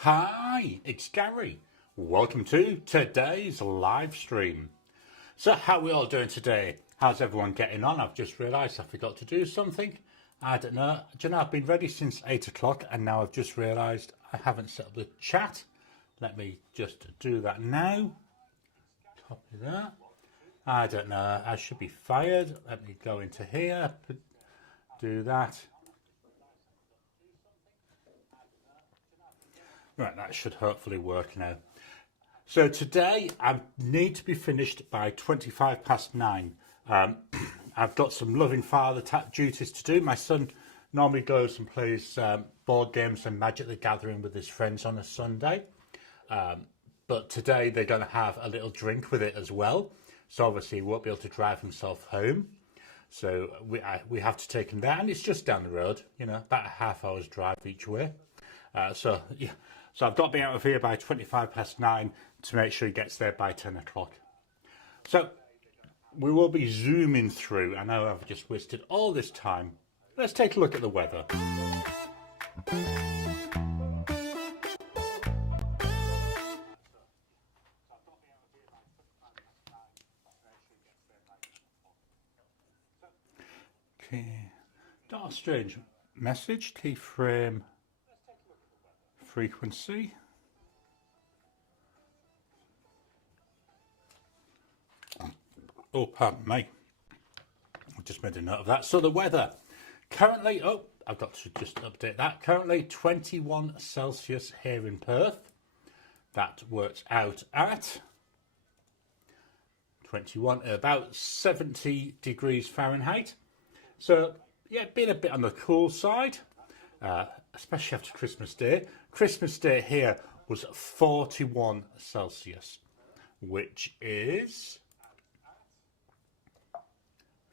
Hi, it's Gary. Welcome to today's live stream. So how are we all doing today? How's everyone getting on? I've just realised I forgot to do something. I don't know. Do you know, I've been ready since 8 o'clock and now I've just realised I haven't set up the chat. Let me just do that now. Copy that. I don't know. I should be fired. Let me go into here. Do that. Right, that should hopefully work now. So today I need to be finished by 9:25. I've got some loving father duties to do. My son normally goes and plays board games and Magic the Gathering with his friends on a Sunday. But today they're going to have a little drink with it as well. So obviously he won't be able to drive himself home. So we have to take him there. And it's just down the road, you know, about a half hour's drive each way. So I've got to be out of here by 9:25 to make sure he gets there by 10 o'clock. So we will be zooming through. I know I've just wasted all this time. Let's take a look at the weather. Okay, not a strange message. Keyframe frequency. Oh, pardon me. I just made a note of that. So the weather currently, I've got to just update that. Currently 21 Celsius here in Perth. That works out at 21, about 70 degrees Fahrenheit. So yeah, been a bit on the cool side, especially after Christmas Day. Christmas Day here was 41 Celsius, which is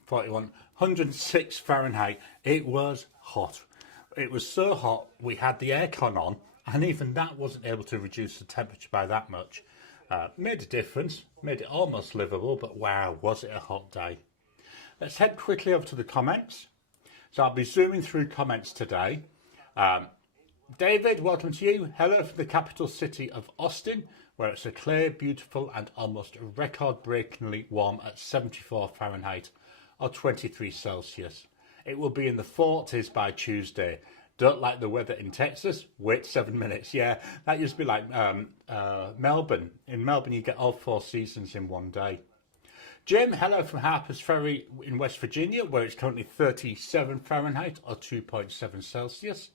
106 Fahrenheit. It was hot. It was so hot we had the aircon on, and even that wasn't able to reduce the temperature by that much. Made a difference, made it almost livable, but wow, was it a hot day. Let's head quickly over to the comments. So I'll be zooming through comments today. David, welcome to you. Hello from the capital city of Austin, where it's a clear, beautiful and almost record-breakingly warm at 74 Fahrenheit or 23 Celsius. It will be in the 40s by Tuesday. Don't like the weather in Texas? Wait 7 minutes. Yeah, that used to be like Melbourne. In Melbourne, you get all 4 seasons in one day. Jim, hello from Harper's Ferry in West Virginia, where it's currently 37 Fahrenheit or 2.7 Celsius.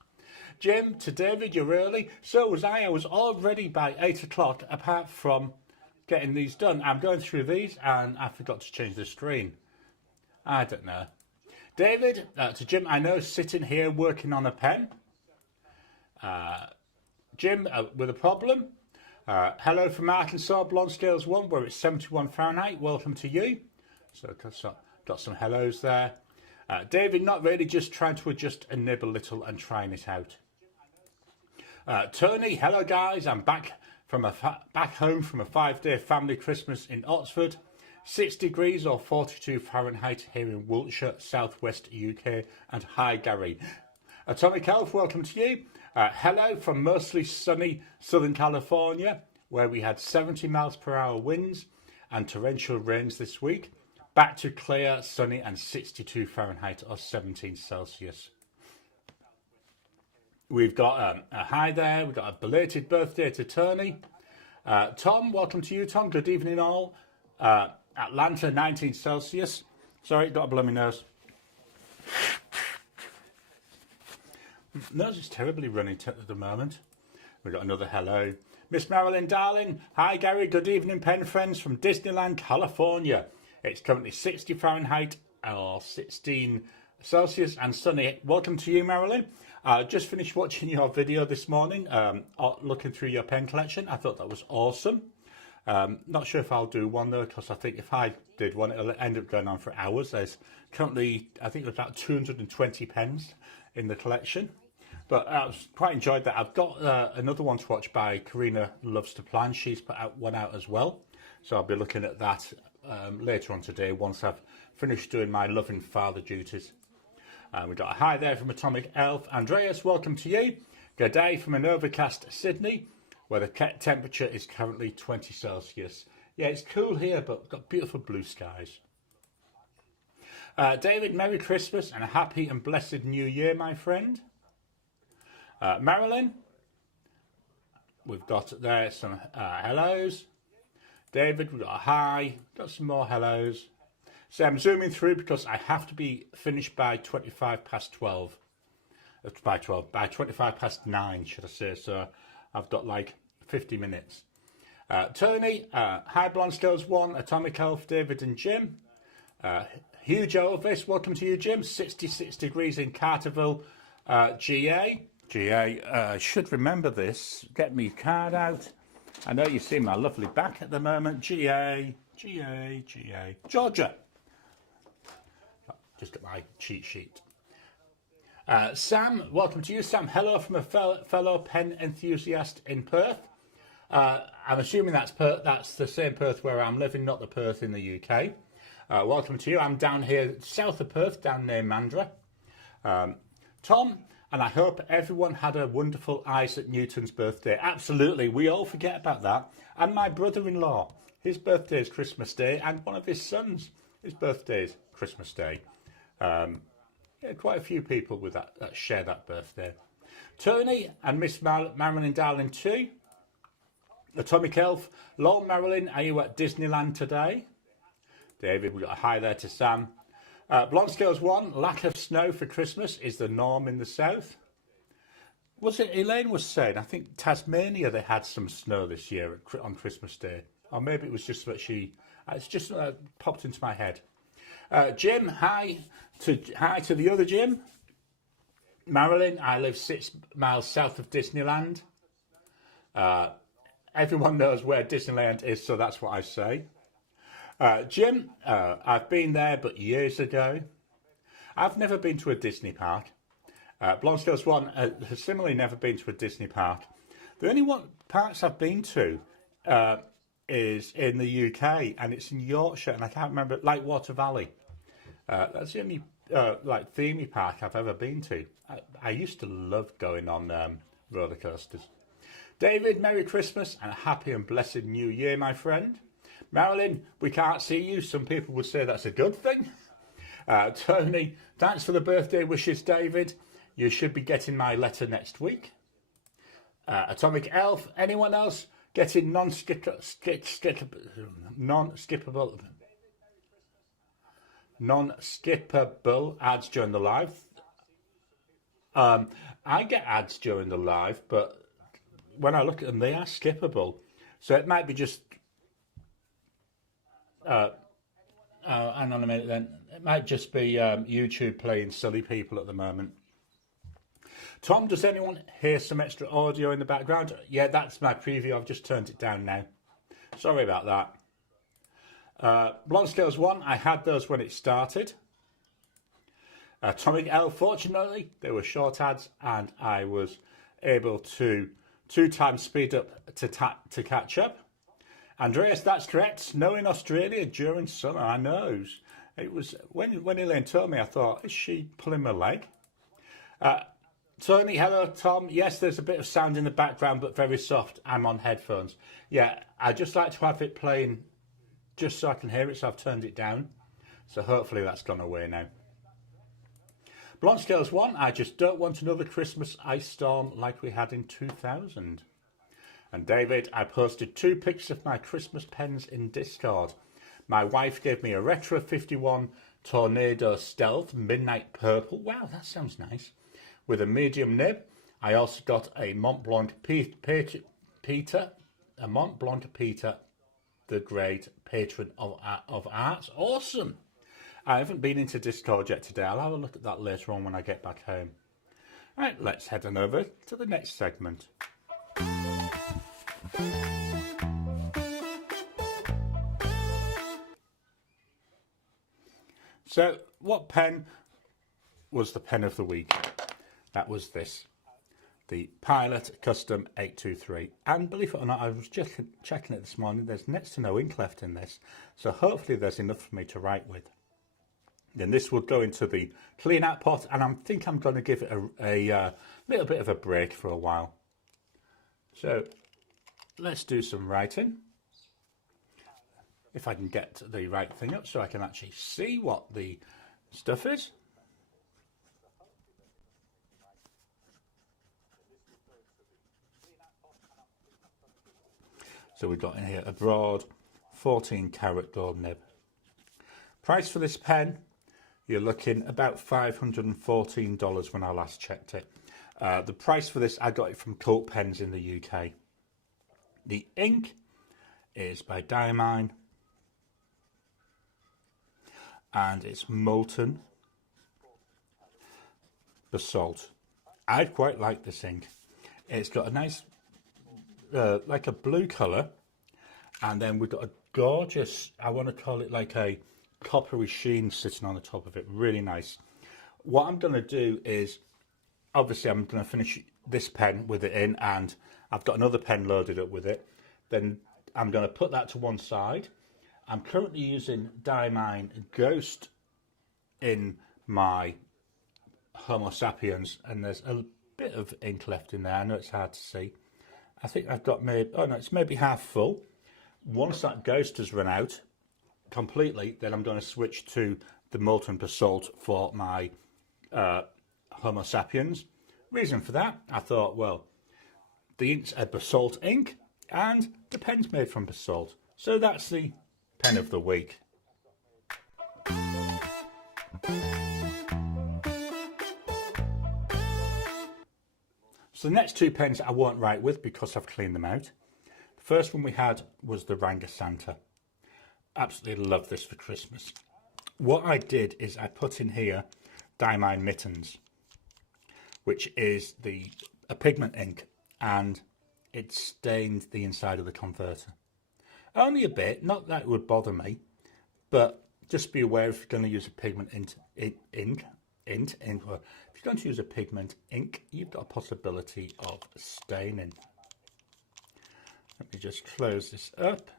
Jim, to David, you're early. So was I. I was all ready by 8 o'clock, apart from getting these done. I'm going through these and I forgot to change the screen. I don't know. David, to Jim, I know, sitting here working on a pen. Jim, with a problem. Hello from Arkansas, Blonde Scales 1, where it's 71 Fahrenheit. Welcome to you. So got some hellos there. David, not really, just trying to adjust a nib a little and trying it out. Tony, hello guys. I'm back home from a 5-day family Christmas in Oxford. 6 degrees or 42 Fahrenheit here in Wiltshire, southwest UK. And hi, Gary. Atomic Elf, welcome to you. Hello from mostly sunny Southern California, where we had 70 miles per hour winds and torrential rains this week. Back to clear, sunny and 62 Fahrenheit or 17 Celsius. We've got a hi there. We've got a belated birthday to Tony. Tom, welcome to you, Tom. Good evening all. Atlanta, 19 Celsius. Sorry, got to blow my nose. Nose is terribly running at the moment. We've got another hello. Miss Marilyn, darling. Hi, Gary. Good evening, pen friends from Disneyland, California. It's currently 60 Fahrenheit or 16 Celsius and sunny. Welcome to you, Marilyn. Just finished watching your video this morning, looking through your pen collection. I thought that was awesome. Not sure if I'll do one though, because I think if I did one, it'll end up going on for hours. There's currently, I think there's about 220 pens in the collection. But I quite enjoyed that. I've got another one to watch by Karina Loves to Plan. She's put one out as well. So I'll be looking at that later on today once I've finished doing my loving father duties. We've got a hi there from Atomic Elf. Andreas, welcome to you. Good day from an overcast Sydney, where the temperature is currently 20 Celsius. Yeah, it's cool here, but we've got beautiful blue skies. David, Merry Christmas and a happy and blessed New Year, my friend. Marilyn, we've got there some hellos. David, we've got a hi, got some more hellos. So I'm zooming through because I have to be finished by 25 past 12. By 25 past 9, should I say. So I've got like 50 minutes. Tony, hi Blonde Scales 1, Atomic Elf, David and Jim. Huge Elvis, welcome to you, Jim. 66 degrees in Carterville, GA. GA, should remember this. Get me card out. I know you see my lovely back at the moment. GA, GA, GA. Georgia. Just got my cheat sheet. Sam, welcome to you. Sam, hello from a fellow pen enthusiast in Perth. I'm assuming that's the same Perth where I'm living, not the Perth in the UK. Welcome to you. I'm down here south of Perth, down near Mandurah. Tom, and I hope everyone had a wonderful Isaac Newton's birthday. Absolutely, we all forget about that. And my brother-in-law, his birthday is Christmas Day, and one of his sons, his birthday is Christmas Day. Yeah, quite a few people with that share that birthday. Tony and Miss Marilyn Darling too. Atomic Elf. Lol, Marilyn, are you at Disneyland today? David, we got a hi there to Sam. Blonde Scales 1, lack of snow for Christmas is the norm in the south. Was it Elaine was saying? I think Tasmania, they had some snow this year on Christmas Day. Or maybe it was just that it's just popped into my head. Jim, hi to the other Jim. Marilyn, I live 6 miles south of Disneyland. Everyone knows where Disneyland is, so that's what I say. Jim, I've been there, but years ago. I've never been to a Disney park. Blonde Scales 1 has similarly never been to a Disney park. The only parks I've been to is in the UK, and it's in Yorkshire, and I can't remember, Water Valley. That's the only themey park I've ever been to. I used to love going on roller coasters. David, Merry Christmas and a happy and blessed New Year, my friend. Marilyn, we can't see you. Some people would say that's a good thing. Tony, thanks for the birthday wishes, David. You should be getting my letter next week. Atomic Elf, anyone else getting non-skippable ads during the live? I get ads during the live, but when I look at them, they are skippable. So it might be just... hang on a minute then. It might just be YouTube playing silly people at the moment. Tom, does anyone hear some extra audio in the background? Yeah, that's my preview. I've just turned it down now. Sorry about that. Blonde Scales 1, I had those when it started. Atomic L, fortunately, they were short ads and I was able to 2 times speed up to catch up. Andreas, that's correct. Snow in Australia during summer. I know. It was when Elaine told me, I thought, is she pulling my leg? Tony, hello, Tom. Yes, there's a bit of sound in the background, but very soft. I'm on headphones. Yeah, I just like to have it playing just so I can hear it, so I've turned it down. So hopefully that's gone away now. Blonde Scales 1, I just don't want another Christmas ice storm like we had in 2000. And David, I posted 2 pics of my Christmas pens in Discord. My wife gave me a Retro 51 Tornado Stealth Midnight Purple. Wow, that sounds nice. With a medium nib. I also got a Mont Blanc Peter, the great patron of arts. Awesome. I haven't been into Discord yet today. I'll have a look at that later on when I get back home. Right, let's head on over to the next segment. So, what pen was the pen of the week? That was this, the Pilot Custom 823. And believe it or not, I was just checking it this morning. There's next to no ink left in this, so hopefully there's enough for me to write with. Then this will go into the clean out pot, and I think I'm going to give it a little bit of a break for a while. So let's do some writing. If I can get the right thing up so I can actually see what the stuff is. So we've got in here a broad 14 karat gold nib. Price for this pen, you're looking about $514 when I last checked it. The price for this, I got it from Coke Pens in the UK. The ink is by Diamine, and it's molten basalt. I quite like this ink. It's got a nice, like a blue colour, and then we've got a gorgeous, I want to call it like a coppery sheen sitting on the top of it. Really nice. What I'm going to do is, obviously I'm going to finish this pen with it in, and I've got another pen loaded up with it. Then I'm going to put that to one side. I'm currently using Diamine Ghost in my Homo sapiens, and there's a bit of ink left in there. I know it's hard to see. I think I've got maybe, oh no, it's maybe half full. Once that Ghost has run out completely, then I'm going to switch to the molten basalt for my Homo sapiens. Reason for that, I thought, well, the ink's a basalt ink, and the pen's made from basalt. So that's the pen of the week. So the next two pens I won't write with because I've cleaned them out. The first one we had was the Ranga Santa. Absolutely love this for Christmas. What I did is I put in here Diamine Mittens, which is a pigment ink, and it stained the inside of the converter. Only a bit, not that it would bother me, but just be aware if you're going to use a pigment if you're going to use a pigment ink, you've got a possibility of staining. Let me just close this up.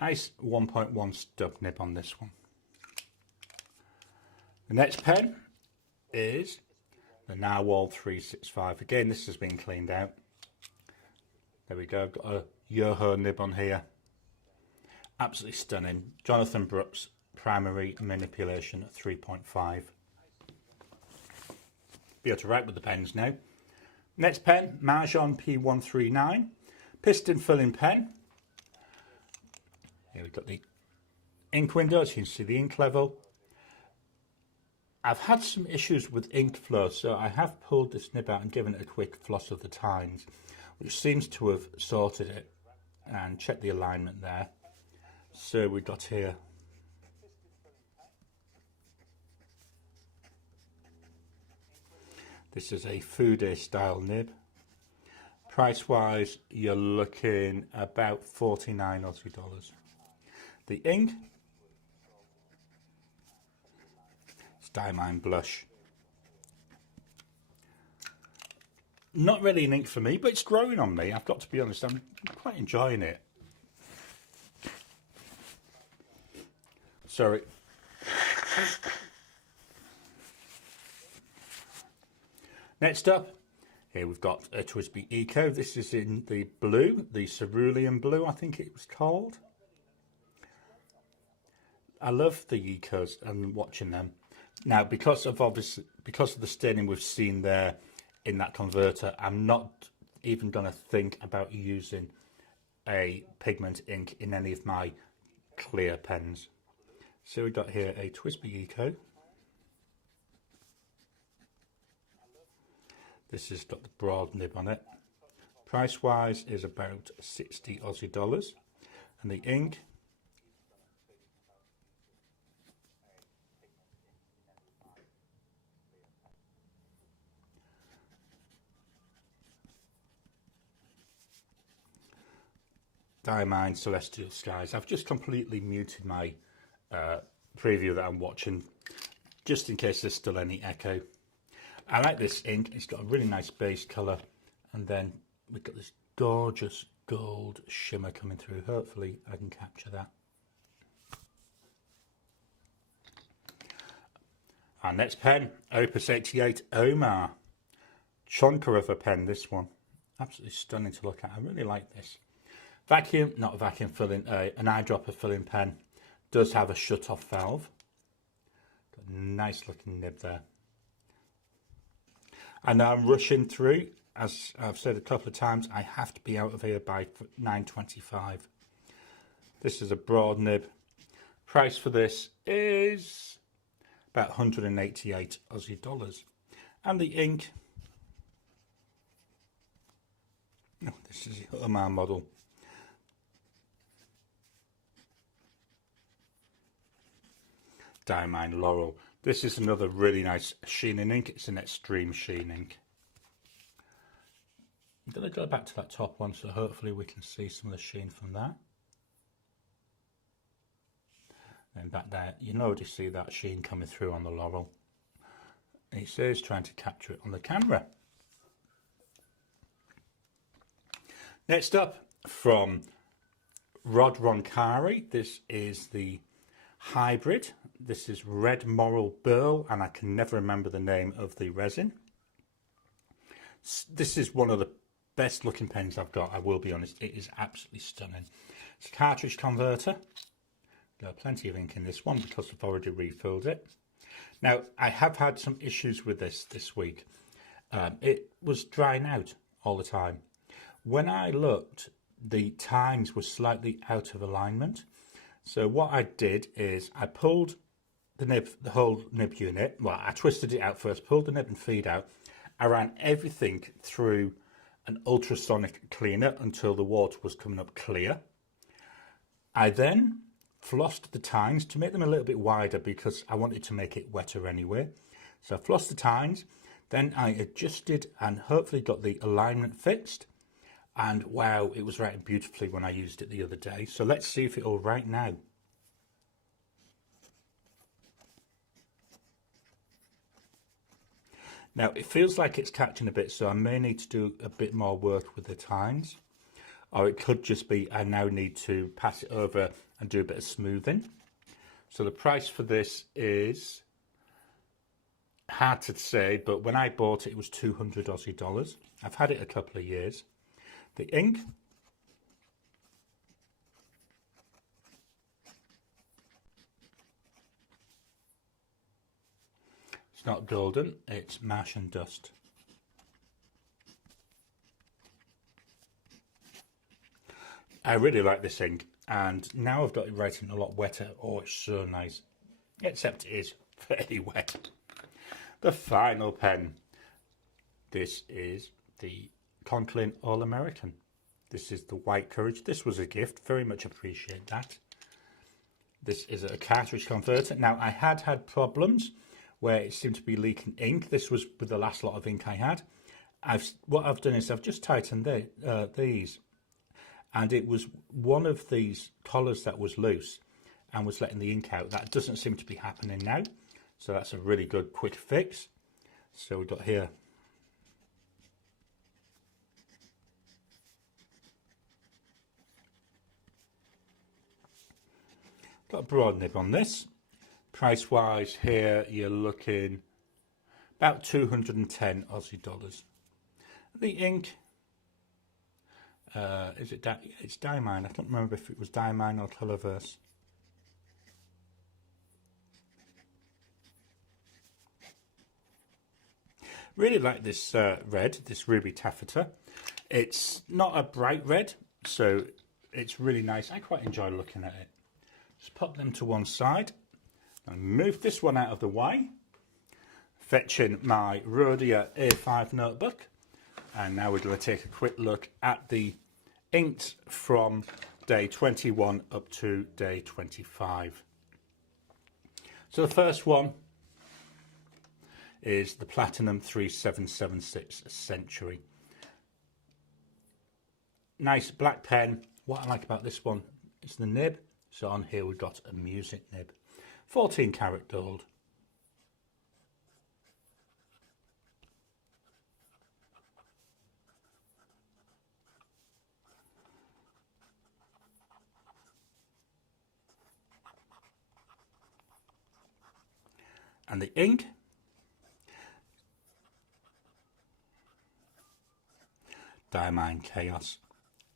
Nice 1.1 stub nib on this one. The next pen is the Narwhal 365. Again, this has been cleaned out. There we go, I've got a Yoho nib on here. Absolutely stunning. Jonathan Brooks Primary Manipulation 3.5. Be able to write with the pens now. Next pen, Marjon P139. Piston filling pen. Here we've got the ink window, so you can see the ink level. I've had some issues with ink flow, so I have pulled this nib out and given it a quick floss of the tines, which seems to have sorted it, and check the alignment there. So we've got here this is a Fude style nib. Price wise, you're looking about 49 Aussie dollars. The ink, it's Diamine Blush. Not really an ink for me, but it's growing on me. I've got to be honest, I'm quite enjoying it. Sorry. Next up, here we've got a TWSBI Eco. This is in the blue, the cerulean blue, I think it was called. I love the Ecos and watching them. Now, because of the staining we've seen there in that converter, I'm not even going to think about using a pigment ink in any of my clear pens. So we've got here a TWSBI Eco. This has got the broad nib on it. Price wise is about 60 Aussie dollars. And the ink, Diamine Celestial Skies. I've just completely muted my preview that I'm watching, just in case there's still any echo. I like this ink. It's got a really nice base colour, and then we've got this gorgeous gold shimmer coming through. Hopefully I can capture that. Our next pen, Opus 88 Omar. Chonker of a pen, this one. Absolutely stunning to look at. I really like this. Vacuum, not a vacuum filling, an eyedropper filling pen. Does have a shut-off valve. Got a nice looking nib there. And now I'm rushing through. As I've said a couple of times, I have to be out of here by 9:25. This is a broad nib. Price for this is about 188 Aussie dollars. And the ink, oh, this is the Omar model. Diamine Laurel. This is another really nice sheening ink. It's an extreme sheen ink. I'm going to go back to that top one, so hopefully we can see some of the sheen from that. And back there, you can already see that sheen coming through on the Laurel. He says trying to capture it on the camera. Next up, from Rod Roncari, this is the hybrid. This is Red Moral Burl, and I can never remember the name of the resin. This is one of the best looking pens I've got, I will be honest. It is absolutely stunning. It's a cartridge converter. Got plenty of ink in this one because I've already refilled it. Now, I have had some issues with this week. It was drying out all the time. When I looked, the times were slightly out of alignment. So what I did is I pulled the nib, the whole nib unit. Well, I twisted it out first, pulled the nib and feed out. I ran everything through an ultrasonic cleaner until the water was coming up clear. I then flossed the tines to make them a little bit wider because I wanted to make it wetter anyway. So I flossed the tines, then I adjusted and hopefully got the alignment fixed. And wow, it was writing beautifully when I used it the other day. So let's see if it'll write now. Now it feels like it's catching a bit, so I may need to do a bit more work with the tines. Or it could just be I now need to pass it over and do a bit of smoothing. So the price for this is hard to say, but when I bought it, it was 200 Aussie dollars. I've had it a couple of years. The ink, it's not golden, it's Martian dust. I really like this ink, and now I've got it writing a lot wetter. Oh, it's so nice, except it is very wet. The final pen, this is the Conklin All-American. This is the White Courage. This was a gift, very much appreciate that. This is a cartridge converter. Now, I had problems where it seemed to be leaking ink. This was with the last lot of ink I had. What I've done is I've just tightened these, and it was one of these collars that was loose and was letting the ink out. That doesn't seem to be happening now, so that's a really good quick fix. So we've got here got a broad nib on this. Price wise here you're looking about 210 Aussie dollars. The ink, is it it's Diamine. I can't remember if it was Diamine or Colorverse. Really like this red, this ruby taffeta. It's not a bright red, so it's really nice. I quite enjoy looking at it. Just pop them to one side and move this one out of the way. Fetching my Rhodia A5 notebook. And now we're going to take a quick look at the inks from day 21 up to day 25. So the first one is the Platinum 3776 Century. Nice black pen. What I like about this one is the nib. So on here we've got a music nib. 14 karat gold. And the ink, Diamine Chaos.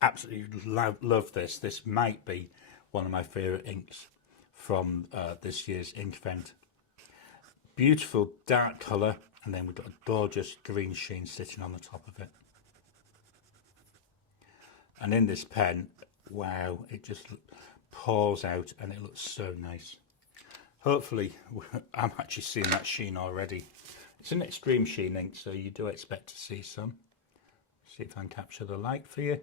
Absolutely love this. This might be one of my favourite inks from this year's ink event. Beautiful dark colour, and then we've got a gorgeous green sheen sitting on the top of it. And in this pen, wow, it just pours out and it looks so nice. Hopefully, I'm actually seeing that sheen already. It's an extreme sheen ink, so you do expect to see some. See if I can capture the light for you.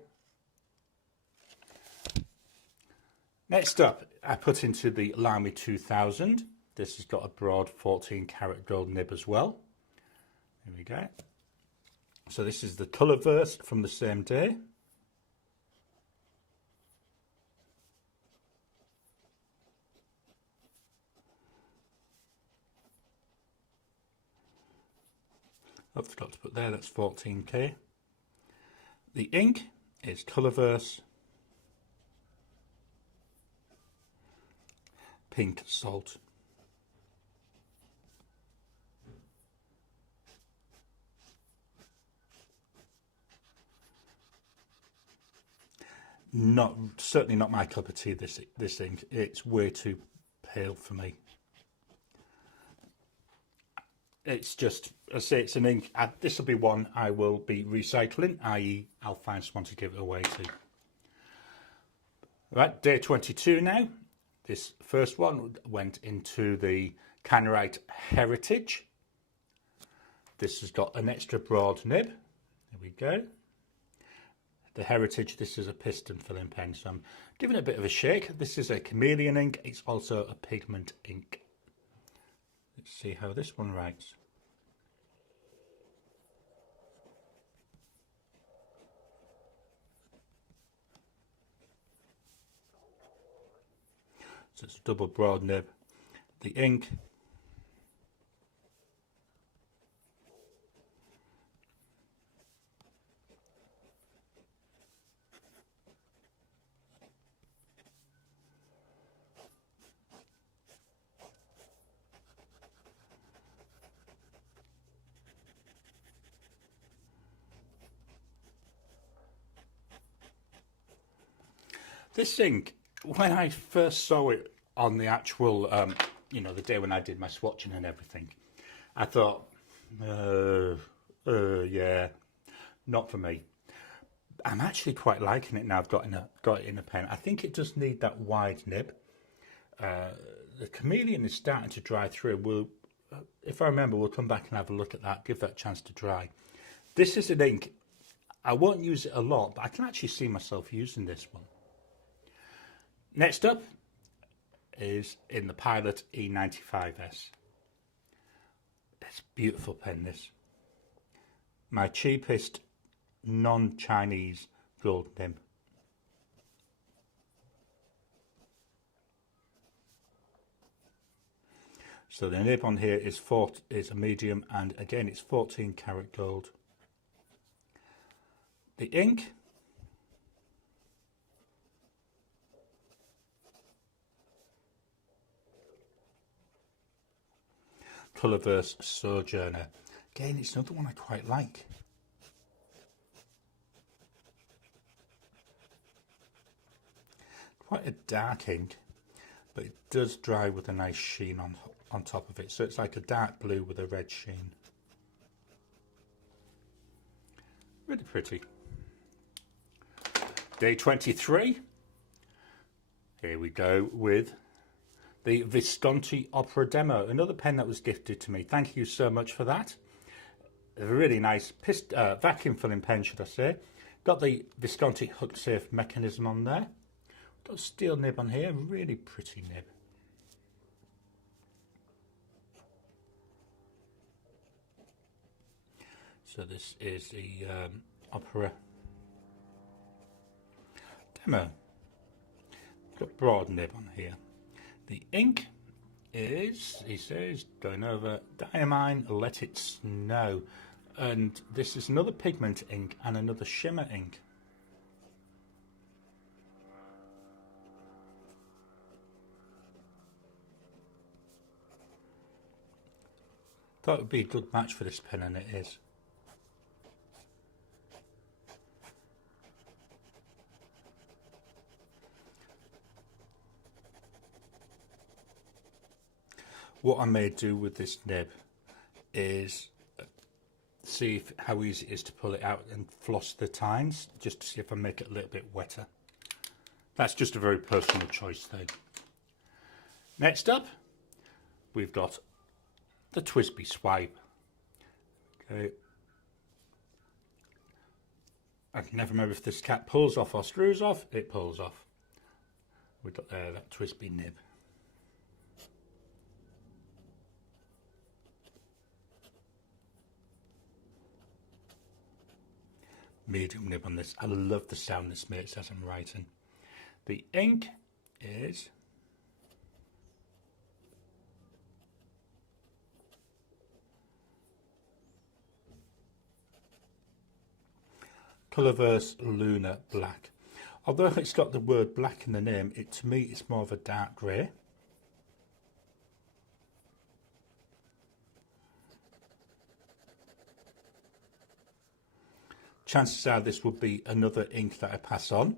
Next up, I put into the Lamy 2000. This has got a broad 14 karat gold nib as well. There we go. So this is the colour verse from the same day. I forgot to put there, that's 14K. The ink is Colourverse Pink Salt. Certainly not my cup of tea, this ink. It's way too pale for me. It's just, I say, it's an ink. This will be one I will be recycling, i.e. I'll find someone to give it away to. Right, day 22 now. This first one went into the Canarite Heritage. This has got an extra broad nib. There we go. The Heritage, this is a piston filling pen, so I'm giving it a bit of a shake. This is a chameleon ink. It's also a pigment ink. Let's see how this one writes. So it's a double broad nib. The ink, this ink, when I first saw it on the actual, you know, the day when I did my swatching and everything, I thought, yeah, not for me. I'm actually quite liking it now. I've got it in a pen. I think it does need that wide nib. The chameleon is starting to dry through. If I remember, we'll come back and have a look at that, give that a chance to dry. This is an ink, I won't use it a lot, but I can actually see myself using this one. Next up is in the Pilot E95S. It's a beautiful pen, this. My cheapest non-Chinese gold nib. So the nib on here is a medium, and again it's 14 karat gold. The ink, Colourverse Sojourner. Again, it's another one I quite like. Quite a dark ink, but it does dry with a nice sheen on top of it. So it's like a dark blue with a red sheen. Really pretty. Day 23. Here we go with the Visconti Opera Demo, another pen that was gifted to me. Thank you so much for that. A really nice vacuum filling pen, should I say. Got the Visconti hook safe mechanism on there. Got a steel nib on here, really pretty nib. So this is the Opera Demo. Got broad nib on here. The ink is, he says, going over Diamine Let It Snow. And this is another pigment ink and another shimmer ink. Thought it would be a good match for this pen, and it is. What I may do with this nib is see how easy it is to pull it out and floss the tines, just to see if I make it a little bit wetter. That's just a very personal choice though. Next up, we've got the Twisby swipe. Okay. I can never remember if this cap pulls off or screws off. It pulls off. We've got there that Twisby nib. Medium nib on this. I love the sound this makes as I'm writing. The ink is Colourverse Lunar Black. Although it's got the word black in the name, to me it's more of a dark grey. Chances are this would be another ink that I pass on.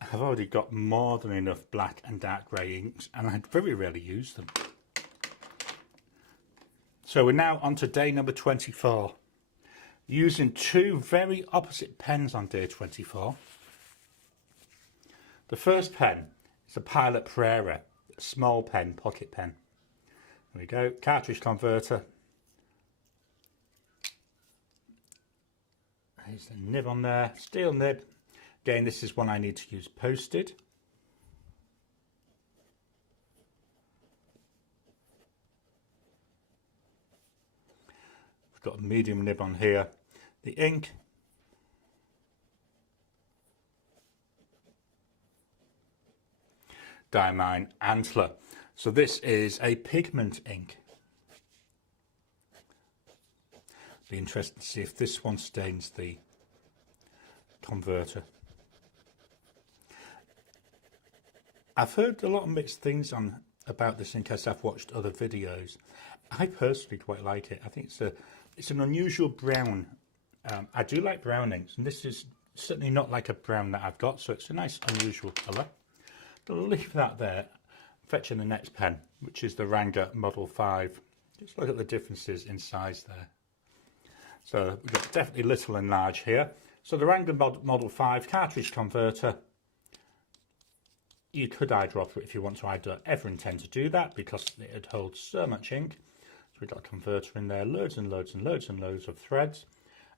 I've already got more than enough black and dark grey inks, and I very rarely use them. So we're now on to day number 24. Using two very opposite pens on day 24. The first pen is a Pilot Prera, small pen, pocket pen. There we go, cartridge converter. There's the nib on there, steel nib. Again, this is one I need to use posted. We've got a medium nib on here. The ink. Diamine Antler. So this is a pigment ink. Be interested to see if this one stains the converter. I've heard a lot of mixed things about this ink as I've watched other videos. I personally quite like it. I think it's an unusual brown. I do like brown inks, and this is certainly not like a brown that I've got, so it's a nice unusual colour. I'll leave that there. Fetching the next pen, which is the Ranga Model 5. Just look at the differences in size there. So we've got definitely little and large here. So the Ranga Model 5 cartridge converter. You could eyedropper it if you want to. I don't ever intend to do that because it holds so much ink. So we've got a converter in there, loads and loads and loads and loads of threads.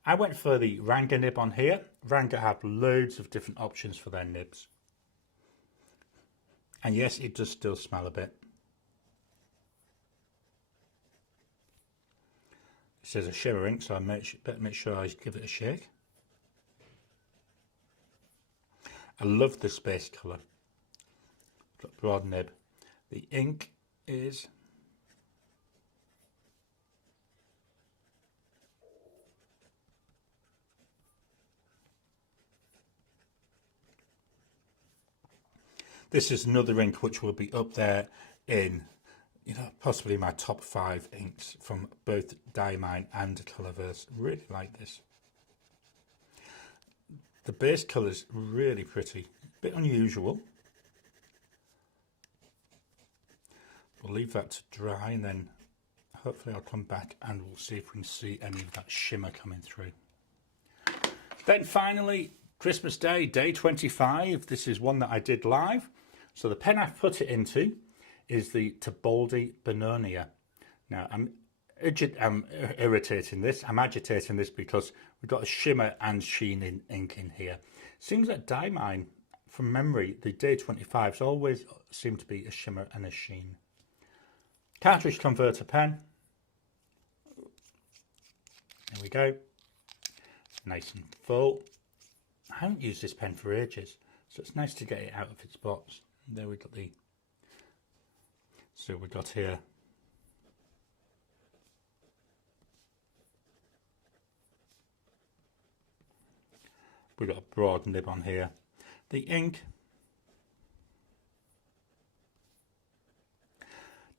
I went for the Ranga nib on here. Ranga have loads of different options for their nibs. And yes, it does still smell a bit. It says a shimmer ink, so I better make sure I give it a shake. I love the space colour. Got broad nib. The ink is this is another ink which will be up there in, possibly my top 5 inks from both Diamine and Colourverse. Really like this. The base colour is really pretty, a bit unusual. We'll leave that to dry, and then hopefully I'll come back and we'll see if we can see any of that shimmer coming through. Then finally, Christmas Day, day 25. This is one that I did live. So the pen I've put it into is the Tibaldi Benigna. Now I'm irritating this. I'm agitating this because we've got a shimmer and sheen in ink in here. Seems like Diamine, from memory, the day 25s always seem to be a shimmer and a sheen. Cartridge converter pen. There we go. Nice and full. I haven't used this pen for ages, so it's nice to get it out of its box. There we got so we got here we got a broad nib on here. The ink,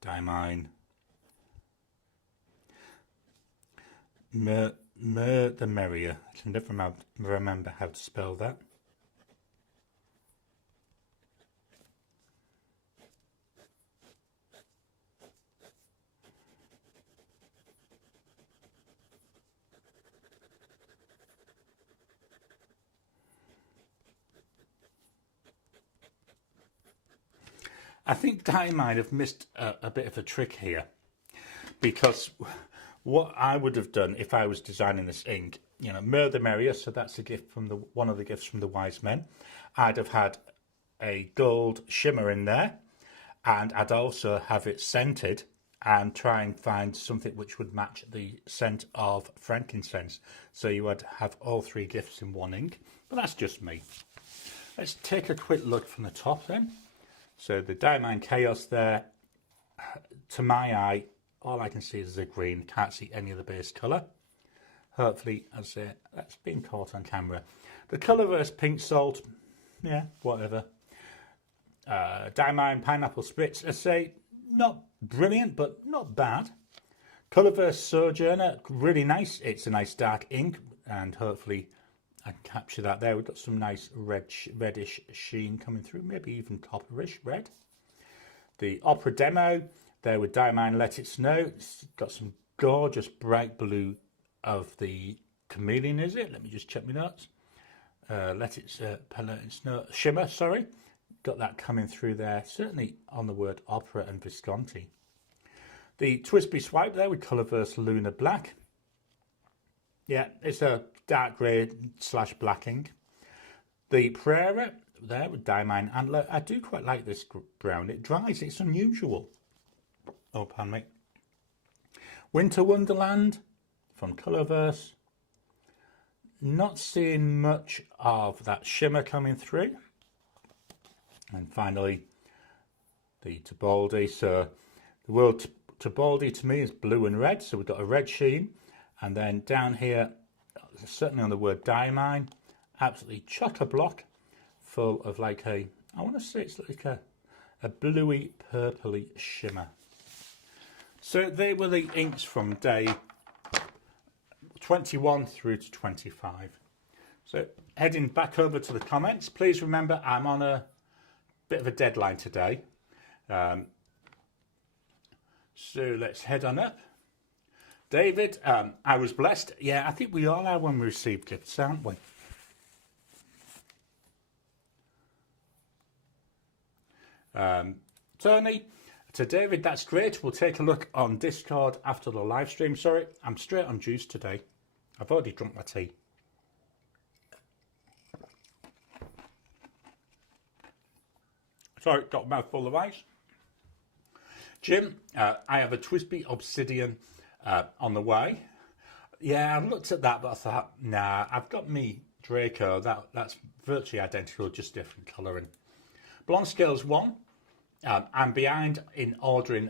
Diamine. Mer the merrier. I can never remember how to spell that. I think Di might have missed a bit of a trick here, because what I would have done if I was designing this ink, you know, mer the merrier, so that's a gift from one of the gifts from the wise men. I'd have had a gold shimmer in there, and I'd also have it scented and try and find something which would match the scent of frankincense. So you would have all three gifts in one ink, but that's just me. Let's take a quick look from the top then. So the Diamond Chaos there, to my eye, all I can see is the green. Can't see any of the base colour. Hopefully, as I say, that's been caught on camera. The Colourverse Pink Salt, yeah, whatever. Diamond Pineapple Spritz, I say, not brilliant, but not bad. Colourverse Sojourner, really nice. It's a nice dark ink, and hopefully I can capture that there. We've got some nice reddish sheen coming through, maybe even copperish red. The Opera Demo, there with Diamond Let It Snow. It's got some gorgeous bright blue of the chameleon, is it? Let me just check my notes. Let It Snow Shimmer, sorry. Got that coming through there, certainly on the word opera and Visconti. The Twisby Swipe there with Colourverse Lunar Black. Yeah, it's a dark grey / black ink. The Prairie there with Diamond Antler. I do quite like this brown. It dries, it's unusual. Oh, pardon me. Winter Wonderland from Colourverse. Not seeing much of that shimmer coming through. And finally, the Tibaldi. So the word Tibaldi to me is blue and red. So we've got a red sheen. And then down here, certainly on the word Diamine, absolutely chock-a-block, full of like I want to say it's like a bluey, purpley shimmer. So they were the inks from day 21 through to 25. So heading back over to the comments, please remember I'm on a bit of a deadline today. So let's head on up. David, I was blessed. Yeah, I think we all are when we receive gifts, aren't we? Tony, to David, that's great. We'll take a look on Discord after the live stream. Sorry, I'm straight on juice today. I've already drunk my tea. Sorry, got a mouthful of ice. Jim, I have a Twisby Obsidian on the way. Yeah, I looked at that, but I thought, nah, I've got me Draco. That's virtually identical, just different colouring. Blonde Scales 1. I'm behind in ordering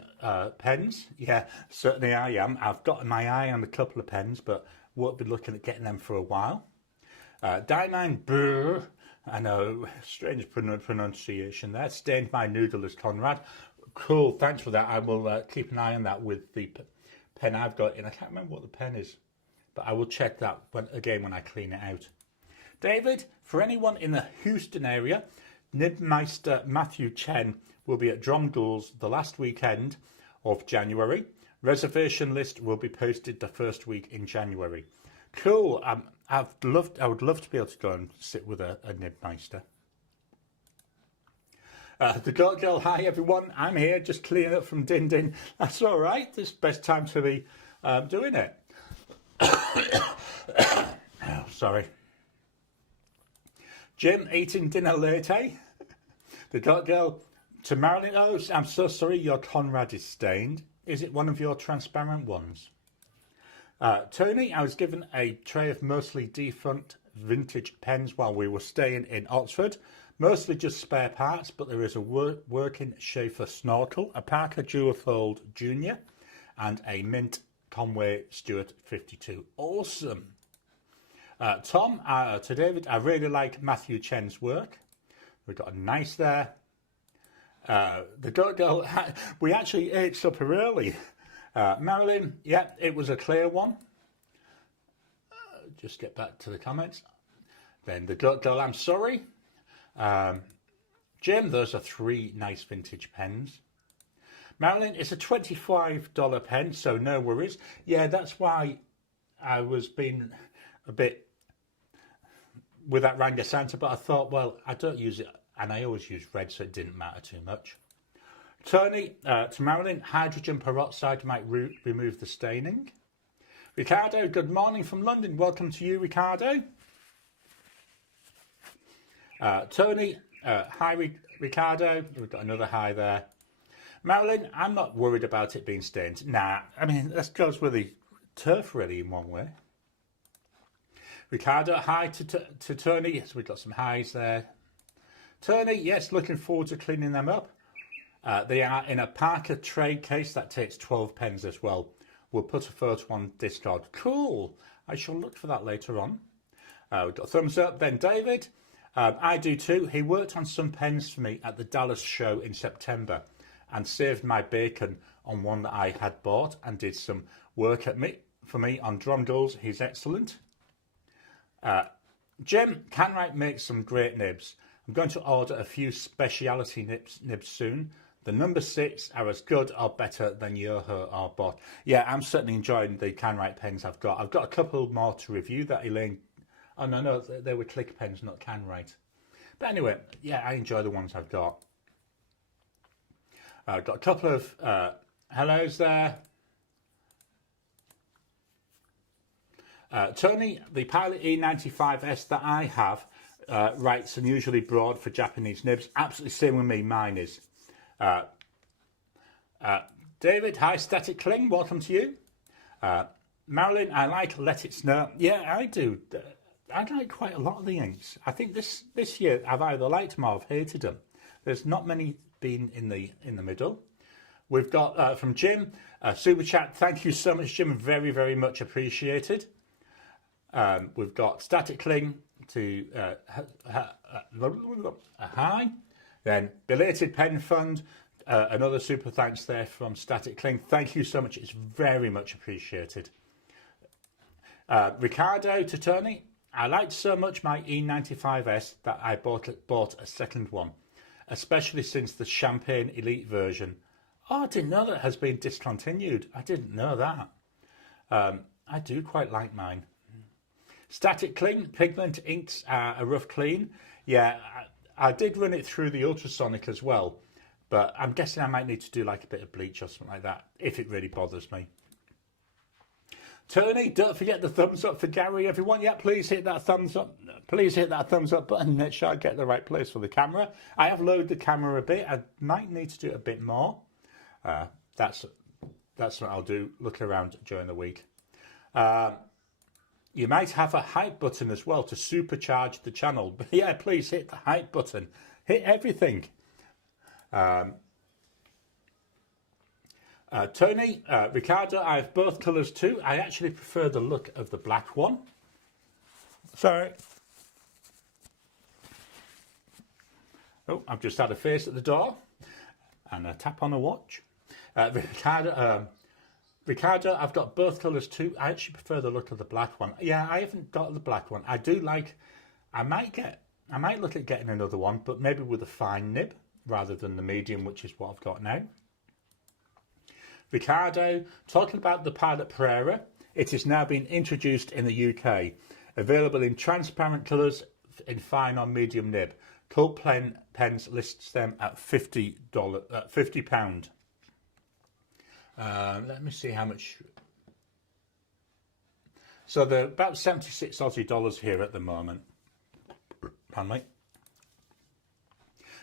pens. Yeah, certainly I am. I've got my eye on a couple of pens, but won't be looking at getting them for a while. Diamond Brr. I know, strange pronunciation there. Stained My Noodle as Conrad. Cool, thanks for that. I will keep an eye on that with the pen I've got, and I can't remember what the pen is, but I will check that again when I clean it out. David, for anyone in the Houston area, Nibmeister Matthew Chen will be at Dromgool's the last weekend of January. Reservation list will be posted the first week in January. Cool. I would love to be able to go and sit with a Nibmeister. The Goat Girl, hi everyone. I'm here just cleaning up from Din Din. That's all right. This is the best time to be doing it. Oh, sorry. Jim, eating dinner late, eh? The Goat Girl, to Marilyn. Oh, I'm so sorry. Your Conrad is stained. Is it one of your transparent ones? Tony, I was given a tray of mostly defunct vintage pens while we were staying in Oxford. Mostly just spare parts, but there is a working Schaefer Snorkel, a Parker Duofold Junior, and a Mint Conway Stewart 52. Awesome. Tom, to David, I really like Matthew Chen's work. We've got a nice there. The Goat Girl, we actually ate supper early. Marilyn, yeah, it was a clear one. just get back to the comments. Then the girl, I'm sorry. Jim, those are 3 nice vintage pens. Marilyn, it's a $25 pen, so no worries. Yeah, that's why I was being a bit with that Ranga Santa, but I thought, well, I don't use it, and I always use red, so it didn't matter too much. Tony, to Marilyn, hydrogen peroxide might remove the staining. Ricardo, good morning from London. Welcome to you, Ricardo. Tony, hi, Ricardo. We've got another hi there. Marilyn, I'm not worried about it being stained. Nah, I mean, that goes with the turf really in one way. Ricardo, hi to Tony. Yes, we've got some highs there. Tony, yes, looking forward to cleaning them up. They are in a Parker trade case that takes 12 pens as well. We'll put a photo on Discord. Cool. I shall look for that later on. We've got a thumbs up. Then David, I do too. He worked on some pens for me at the Dallas show in September and saved my bacon on one that I had bought and did some work for me on drum gulls. He's excellent. Jim, Canwright makes some great nibs. I'm going to order a few speciality nibs soon. The number 6 are as good or better than Yoho or Bot. Yeah, I'm certainly enjoying the Canwright pens I've got. I've got a couple more to review that Elaine... Oh, no, they were click pens, not Canwright. But anyway, yeah, I enjoy the ones I've got. I've got a couple of hellos there. Tony, the Pilot E95S that I have writes unusually broad for Japanese nibs. Absolutely same with me, mine is. David, hi, Static Cling, welcome to you. Marilyn, I like Let It Snow. Yeah, I do. I like quite a lot of the inks. I think this year I've either liked them or I've hated them. There's not many been in the middle. We've got from Jim, super chat. Thank you so much, Jim. Very, very much appreciated. We've got Static Cling to hi. Then Belated Pen Fund. Another super thanks there from Static Cling. Thank you so much. It's very much appreciated. Ricardo to Tony. I liked so much my E95S that I bought a second one, especially since the Champagne Elite version. Oh, I didn't know that has been discontinued. I didn't know that. I do quite like mine. Static Cling, pigment inks are a rough clean. Yeah, I did run it through the ultrasonic as well, but I'm guessing I might need to do like a bit of bleach or something like that if it really bothers me. Tony, don't forget the thumbs up for Gary, everyone. Yeah, please hit that thumbs up. Please hit that thumbs up button. Make sure I get the right place for the camera. I have lowered the camera a bit. I might need to do it a bit more. That's what I'll do. Look around during the week. You might have a hype button as well to supercharge the channel. But yeah, please hit the hype button. Hit everything. Tony, Ricardo, I have both colours too. I actually prefer the look of the black one. Sorry. Oh, I've just had a face at the door and a tap on a watch. Ricardo, I've got both colours too. I actually prefer the look of the black one. Yeah, I haven't got the black one. I do like, I might look at getting another one, but maybe with a fine nib rather than the medium, which is what I've got now. Ricardo, talking about the Pilot Pereira, it is now being introduced in the UK. Available in transparent colours in fine or medium nib. Cult Pens lists them at £50. Let me see how much. So they're about 76 Aussie dollars here at the moment. Pardon me.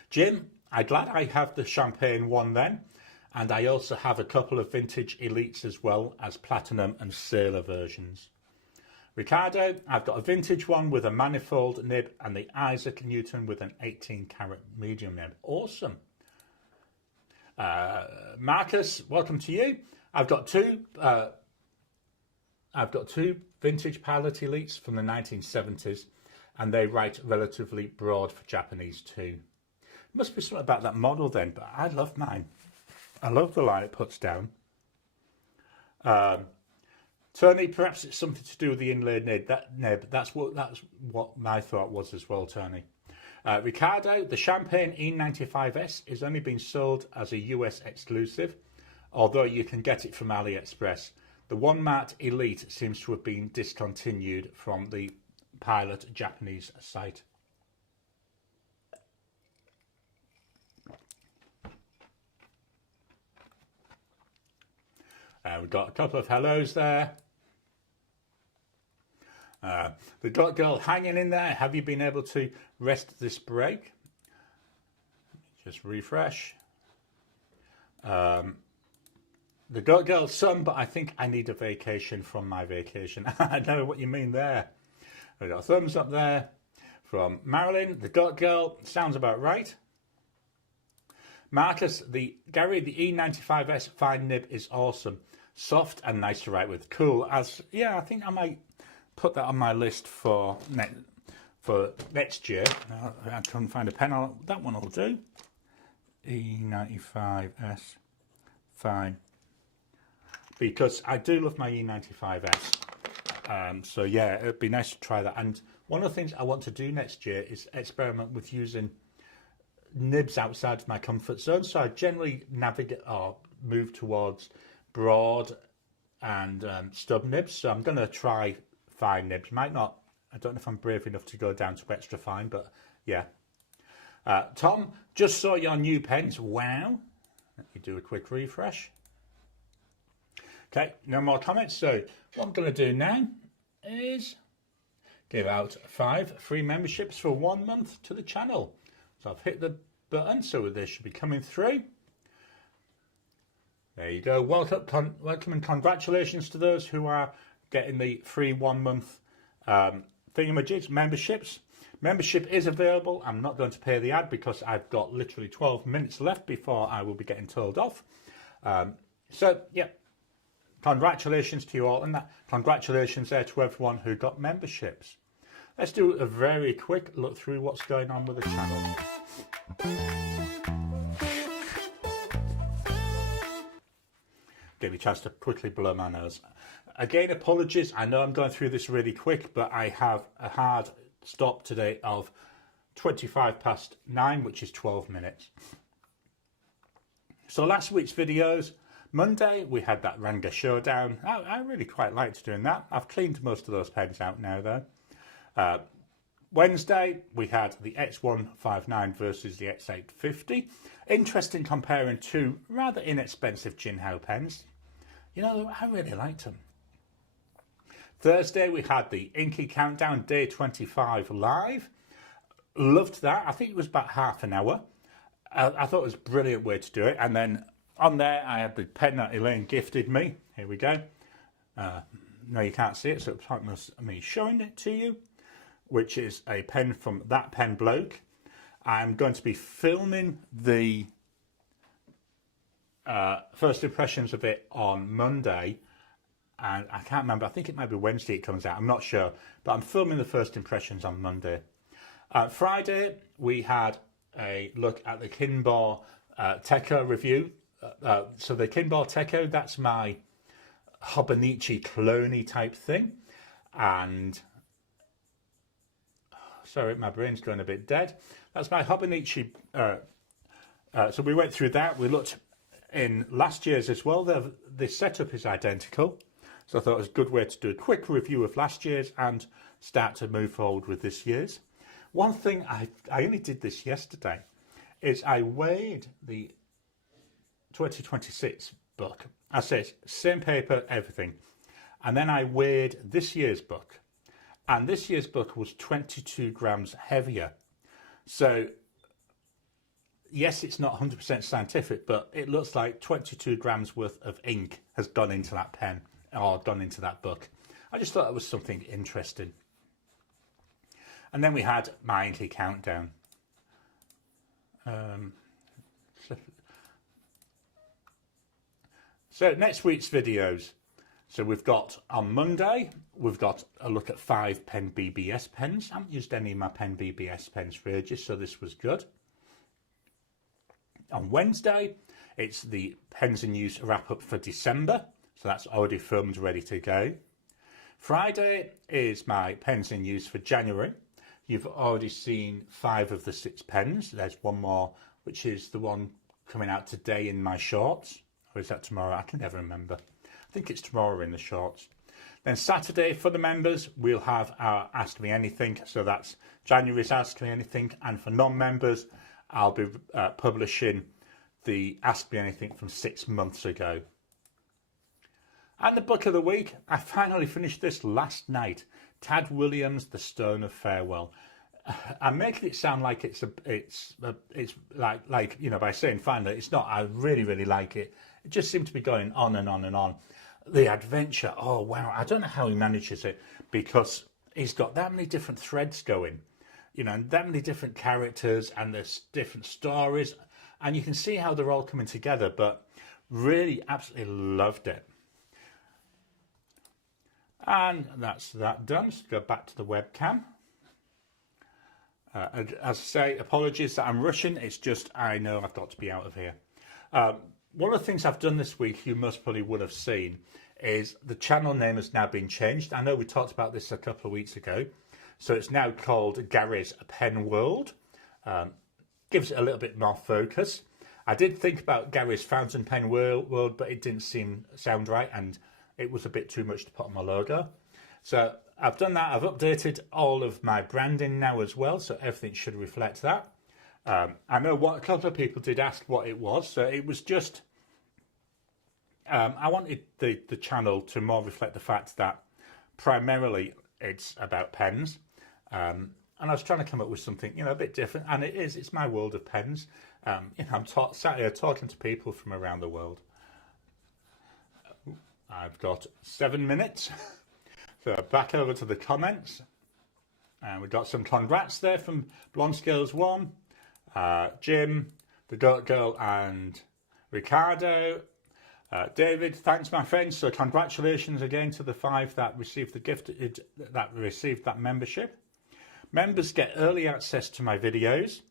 Jim, I'm glad I have the champagne one then. And I also have a couple of vintage elites as well as platinum and sailor versions. Ricardo, I've got a vintage one with a manifold nib and the Isaac Newton with an 18 carat medium nib. Awesome. Marcus, welcome to you. I've got two vintage Pilot elites from the 1970s, and they write relatively broad for Japanese too. Must be something about that model then, but I love mine. I love the line it puts down. Tony, perhaps it's something to do with the inlaid nib. That's what my thought was as well, Tony. Ricardo, the Champagne E95S is only being sold as a US exclusive, although you can get it from AliExpress. The One Mat Elite seems to have been discontinued from the Pilot Japanese site. We've got a couple of hellos there. The Got Girl hanging in there. Have you been able to rest this break? Just refresh. The Got Girl some, but I think I need a vacation from my vacation. I know what you mean there. We've got a thumbs up there from Marilyn. The Got Girl sounds about right. Marcus, Gary, the E95S fine nib is awesome. Soft and nice to write with. Cool. Yeah, I think I might put that on my list for next year. I couldn't find a pen. That one will do. E95S fine. Because I do love my E95S. So yeah, it'd be nice to try that. And one of the things I want to do next year is experiment with using nibs outside of my comfort zone. So I generally navigate or move towards broad and stub nibs. So I'm going to try fine nibs. Might not, I don't know if I'm brave enough to go down to extra fine, but yeah. Tom, just saw your new pens. Wow. Let me do a quick refresh. Okay, no more comments. So what I'm going to do now is give out 5 free memberships for 1 month to the channel. So I've hit the button, so they should be coming through. There you go. Welcome and congratulations to those who are getting the free 1 month thingamajigs, memberships. Membership is available. I'm not going to pay the ad because I've got literally 12 minutes left before I will be getting told off. So, yeah, congratulations to you all. And that congratulations there to everyone who got memberships. Let's do a very quick look through what's going on with the channel. Give me a chance to quickly blow my nose. Again, apologies. I know I'm going through this really quick, but I have a hard stop today of 9:25, which is 12 minutes. So last week's videos, Monday, we had that Ranga Showdown. I really quite liked doing that. I've cleaned most of those pens out now, though. Wednesday, we had the X159 versus the X850. Interesting comparing two rather inexpensive Jinhao pens. You know, I really liked them. Thursday, we had the Inky Countdown Day 25 live. Loved that. I think it was about half an hour. I thought it was a brilliant way to do it. And then on there, I had the pen that Elaine gifted me. Here we go. No, you can't see it, so it's pointless me showing it to you, which is a pen from That Pen Bloke. I'm going to be filming the first impressions of it on Monday, and I can't remember, I think it might be Wednesday it comes out, I'm not sure, but I'm filming the first impressions on Monday. Friday, we had a look at the Kinball Teco review. So the Kinball Teco, that's my Hobonichi cloney type thing, and sorry, my brain's going a bit dead. That's my Hobonichi. So we went through that. We looked in last year's as well. The setup is identical. So I thought it was a good way to do a quick review of last year's and start to move forward with this year's. One thing, I only did this yesterday, is I weighed the 2026 book. I said, same paper, everything. And then I weighed this year's book. And this year's book was 22 grams heavier. So, yes, it's not 100% scientific, but it looks like 22 grams worth of ink has gone into that pen or gone into that book. I just thought it was something interesting. And then we had my Inky Countdown. So next week's videos. So we've got, on Monday, we've got a look at 5 pen BBS pens. I haven't used any of my pen BBS pens for ages, so this was good. On Wednesday, it's the pens in use wrap up for December. So that's already filmed, ready to go. Friday is my pens in use for January. You've already seen 5 of the 6 pens. There's one more, which is the one coming out today in my shorts. Or is that tomorrow? I can never remember. I think it's tomorrow in the shorts. Then Saturday for the members, we'll have our Ask Me Anything. So that's January's Ask Me Anything. And for non-members, I'll be publishing the Ask Me Anything from 6 months ago. And the book of the week, I finally finished this last night. Tad Williams' The Stone of Farewell. I'm making it sound like it's like you know, by saying finally. It's not. I really like it. It just seemed to be going on and on and on. The adventure. Oh wow! I don't know how he manages it, because he's got that many different threads going, you know, and that many different characters, and there's different stories, and you can see how they're all coming together. But really, absolutely loved it. And that's that done. So go back to the webcam. As I say, apologies that I'm rushing. It's just I know I've got to be out of here. One of the things I've done this week, you most probably would have seen, is the channel name has now been changed. I know we talked about this a couple of weeks ago. So it's now called Gary's Pen World. Gives it a little bit more focus. I did think about Gary's Fountain Pen World, but it didn't sound right, and it was a bit too much to put on my logo. So I've done that. I've updated all of my branding now as well, so everything should reflect that. I know a couple of people did ask what it was. So it was just, I wanted the channel to more reflect the fact that primarily it's about pens. And I was trying to come up with something, you know, a bit different. And it's my world of pens. You know, I'm sat here talking to people from around the world. I've got 7 minutes. So back over to the comments. And we've got some congrats there from Blonde Scales 1, Jim, the Goat Girl, and Ricardo. David, thanks my friends. So congratulations again to the 5 that received the gift, that received that membership. Members get early access to my videos.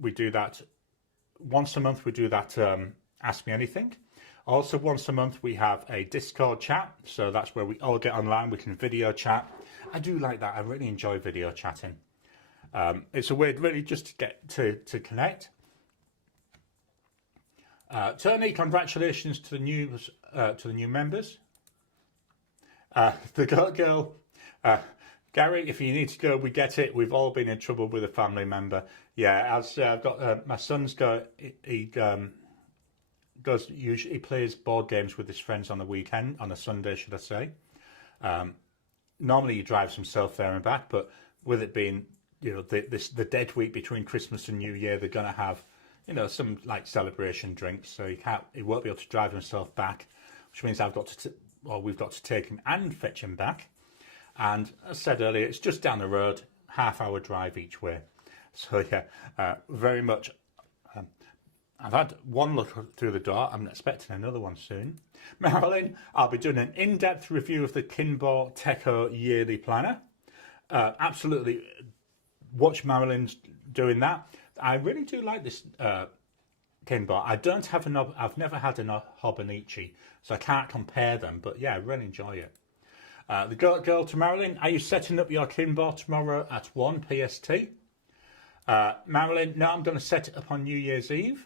We do that once a month. We do that Ask Me Anything. Also, once a month, we have a Discord chat. So that's where we all get online. We can video chat. I do like that. I really enjoy video chatting. It's a way really just to get to connect. Tony, congratulations to the new members. The Goat Girl, Gary, if you need to go, we get it. We've all been in trouble with a family member. Yeah, as I've got my son's he plays board games with his friends on the weekend, on a Sunday, should I say. Normally he drives himself there and back, but with it being, you know, the dead week between Christmas and New Year, they're going to have, you know, some like celebration drinks. So he won't be able to drive himself back, which means we've got to take him and fetch him back. And as I said earlier, it's just down the road, half-hour drive each way. So yeah, very much. I've had one look through the door. I'm expecting another one soon. Marilyn, I'll be doing an in-depth review of the Kinbo Techo Yearly Planner. Absolutely watch Marilyn's doing that. I really do like this Kinbo. I've never had a Hobonichi, so I can't compare them. But yeah, I really enjoy it. The girl to Marilyn, are you setting up your Kinbo tomorrow at 1 PST? Marilyn, no, I'm going to set it up on New Year's Eve.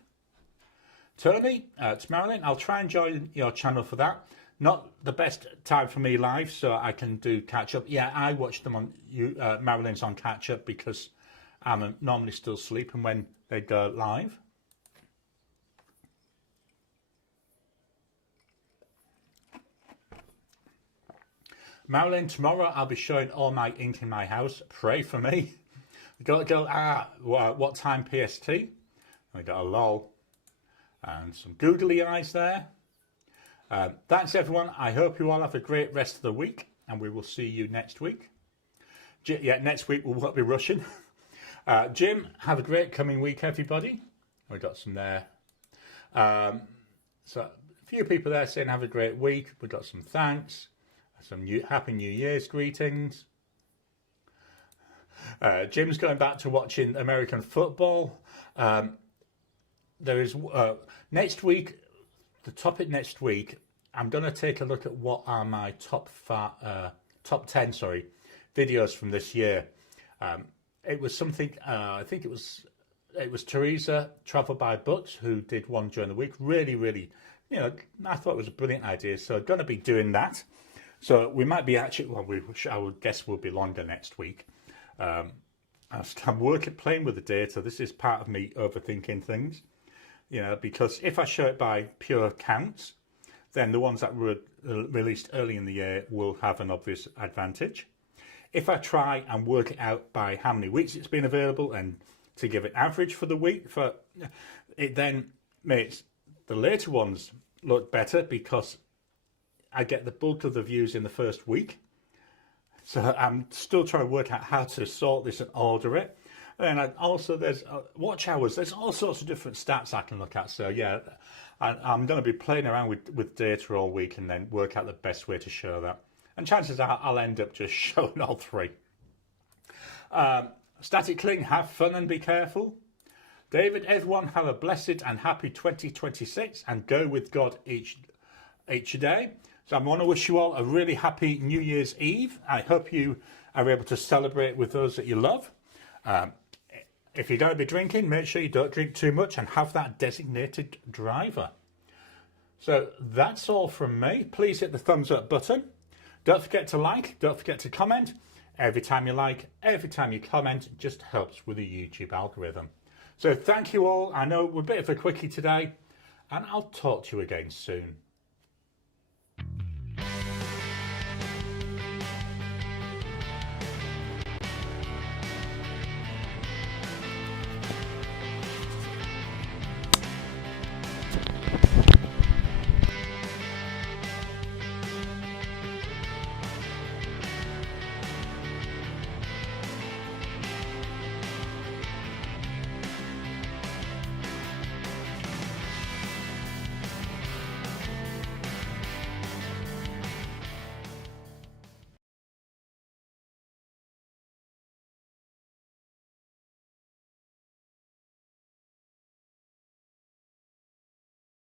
Tony, to Marilyn, I'll try and join your channel for that. Not the best time for me live, so I can do catch up. Yeah, I watch them on Marilyn's on catch up because I'm normally still sleeping when they go live. Marilyn, tomorrow I'll be showing all my ink in my house. Pray for me. Go, what time PST? We got a lol. And some googly eyes there. Thanks everyone. I hope you all have a great rest of the week, and we will see you next week. Yeah, next week we won't be rushing. Jim, have a great coming week, everybody. We got some there. So a few people there saying have a great week. We got some thanks, some happy New Year's greetings. Jim's going back to watching American football. There is next week. The topic next week I'm going to take a look at what are my top 10, videos from this year. It was something, I think it was Teresa, Travel by Books, who did one during the week. Really, I thought it was a brilliant idea. So I'm going to be doing that. So we might be actually, well, I would guess we'll be longer next week. I'm playing with the data. This is part of me overthinking things, because if I show it by pure counts, then the ones that were released early in the year will have an obvious advantage. If I try and work it out by how many weeks it's been available and to give it average for the week, it then makes the later ones look better because I get the bulk of the views in the first week. So I'm still trying to work out how to sort this and order it. And there's watch hours. There's all sorts of different stats I can look at. So yeah, I'm going to be playing around with data all week and then work out the best way to show that. And chances are I'll end up just showing all three. Static Cling, have fun and be careful. David, everyone have a blessed and happy 2026 and go with God each day. So I want to wish you all a really happy New Year's Eve. I hope you are able to celebrate with those that you love. If you're going to be drinking, make sure you don't drink too much and have that designated driver. So that's all from me. Please hit the thumbs up button. Don't forget to like, don't forget to comment. Every time you like, every time you comment, it just helps with the YouTube algorithm. So thank you all. I know we're a bit of a quickie today, and I'll talk to you again soon.